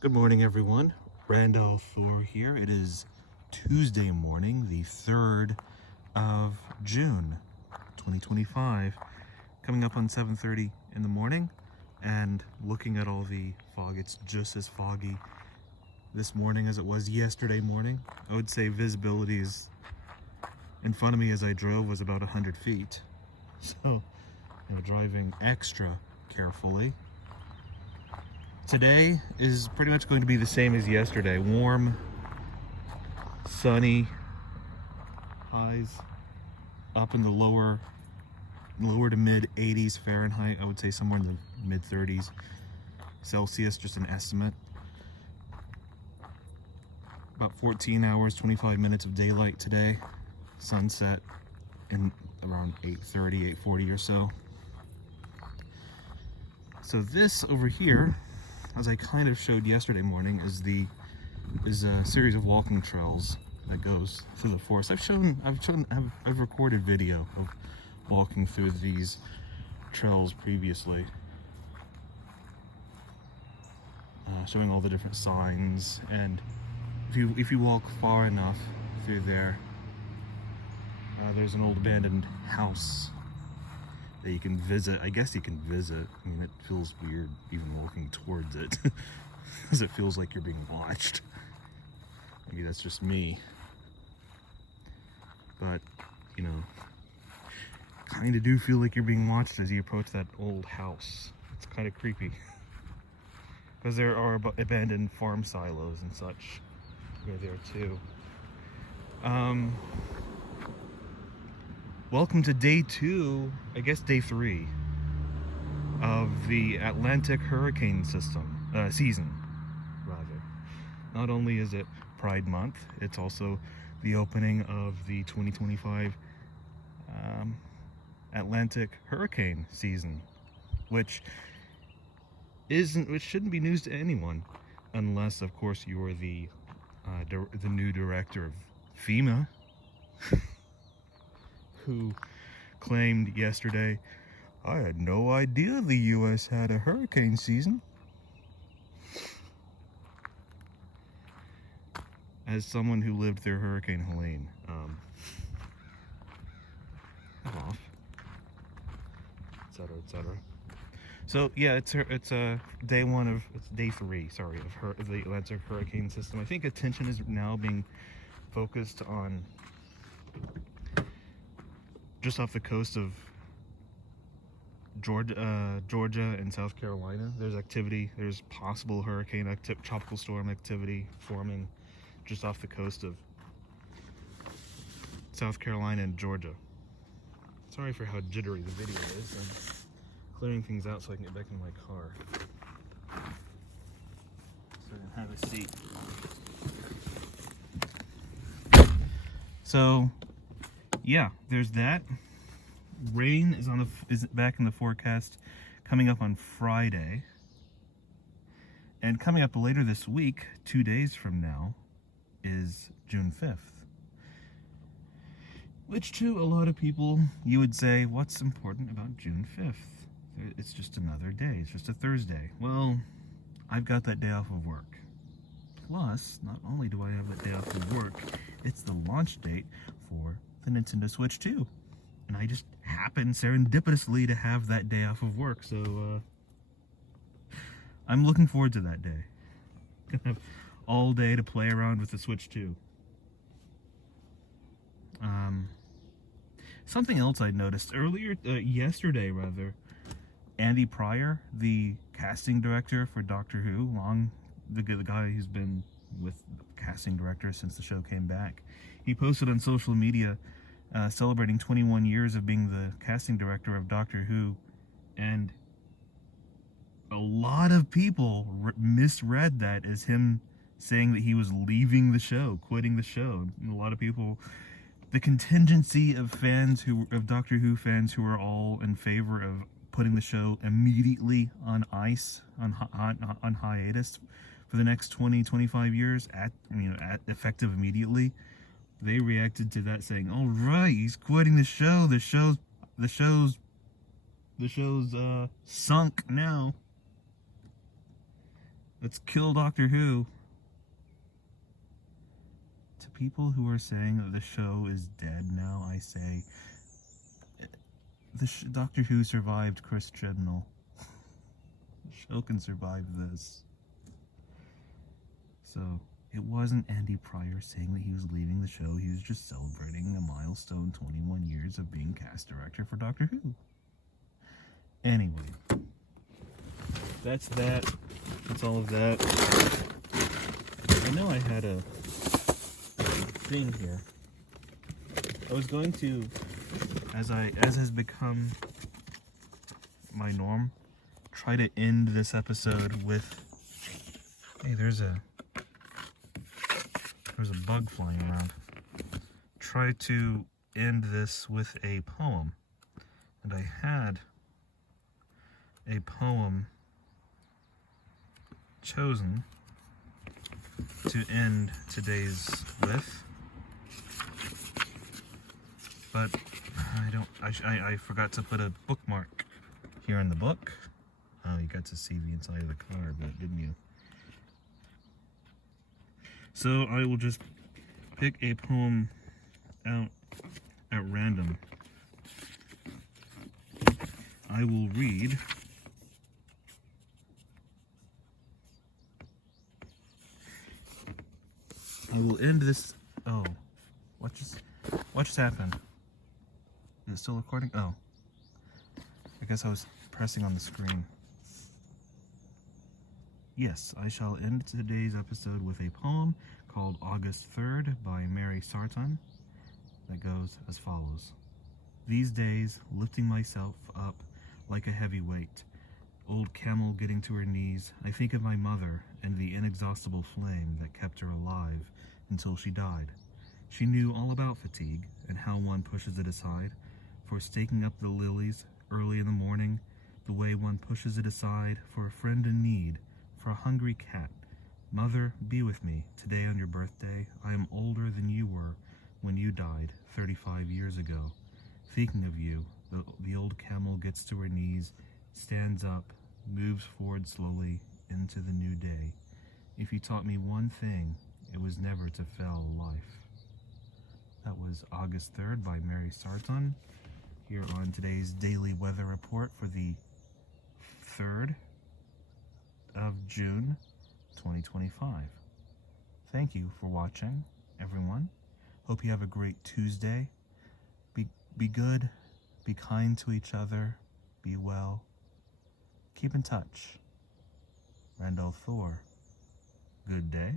Good morning, everyone. Randall Thor here. It is Tuesday morning, the 3rd of June, 2025. Coming up on 7:30 in the morning, and looking at all the fog, it's just as foggy this morning as it was yesterday morning. I would say visibility is in front of me as I drove was about 100 feet. So, driving extra carefully. Today is pretty much going to be the same as yesterday. Warm, sunny, highs up in the lower to mid 80s Fahrenheit. I would say somewhere in the mid 30s Celsius, just an estimate. About 14 hours, 25 minutes of daylight today. Sunset in around 8:30, 8:40 or so. So this over here, as I kind of showed yesterday morning, is a series of walking trails that goes through the forest. I've recorded video of walking through these trails previously, showing all the different signs. And if you walk far enough through there, there's an old abandoned house that you can visit. I guess you can visit. I mean, it feels weird even walking towards it because it feels like you're being watched. Maybe that's just me. But, kind of do feel like you're being watched as you approach that old house. It's kind of creepy. Because there are abandoned farm silos and such near there too. Welcome to day 2, I guess day 3, of the Atlantic hurricane season, rather. Not only is it Pride Month, it's also the opening of the 2025 Atlantic hurricane season, which shouldn't be news to anyone, unless, of course, you are the new director of FEMA, who claimed yesterday, "I had no idea the U.S. had a hurricane season." As someone who lived through Hurricane Helene, off, etc. So yeah, it's day 1 of day 3, sorry, of the Atlantic hurricane system. I think attention is now being focused on just off the coast of Georgia and South Carolina. There's possible tropical storm activity forming just off the coast of South Carolina and Georgia. Sorry for how jittery the video is. I'm clearing things out so I can get back in my car. So I can have a seat. So yeah, there's that. Rain is back in the forecast coming up on Friday. And coming up later this week, 2 days from now, is June 5th. Which to a lot of people, you would say, what's important about June 5th? It's just another day. It's just a Thursday. Well, I've got that day off of work. Plus, not only do I have that day off of work, it's the launch date for the Nintendo Switch 2. And I just happen serendipitously to have that day off of work. So, I'm looking forward to that day. Gonna have all day to play around with the Switch 2. Something else I noticed yesterday, Andy Pryor, the casting director for Doctor Who, the guy who's been with casting director since the show came back, he posted on social media celebrating 21 years of being the casting director of Doctor Who, and a lot of people misread that as him saying that he was leaving the show, quitting the show. And a lot of people, the contingency of Doctor Who fans who are all in favor of putting the show immediately on ice, on hiatus for the next 20-25 years, at effective immediately, they reacted to that saying, "All right, he's quitting the show. The show's sunk now." Let's kill Doctor Who. To people who are saying that the show is dead now, I say, Doctor Who survived Chris Chibnall. The show can survive this. So, it wasn't Andy Pryor saying that he was leaving the show. He was just celebrating a milestone 21 years of being cast director for Doctor Who. Anyway, that's that. That's all of that. I know I had a thing here. I was going to, as has become my norm, try to end this episode with, hey, there's a bug flying around. Try to end this with a poem. And I had a poem chosen to end today's with, but I forgot to put a bookmark here in the book. Oh, you got to see the inside of the card, but didn't you? So I will just pick a poem out at random. I will read I will end this. Oh, what just happened? Is it still recording? Oh, I guess I was pressing on the screen. Yes, I shall end today's episode with a poem called August 3rd by Mary Sarton that goes as follows. These days, lifting myself up like a heavy weight, old camel getting to her knees, I think of my mother and the inexhaustible flame that kept her alive until she died. She knew all about fatigue and how one pushes it aside, for staking up the lilies early in the morning, the way one pushes it aside for a friend in need, for a hungry cat. Mother, be with me today on your birthday. I am older than you were when you died 35 years ago. Thinking of you, the old camel gets to her knees, stands up, moves forward slowly into the new day. If you taught me one thing, it was never to fail life. That was August 3rd by Mary Sarton, here on today's daily weather report for the 3rd of June, 2025. Thank you for watching, everyone. Hope you have a great Tuesday. Be good, be kind to each other, be well. Keep in touch. Randall Thor. Good day.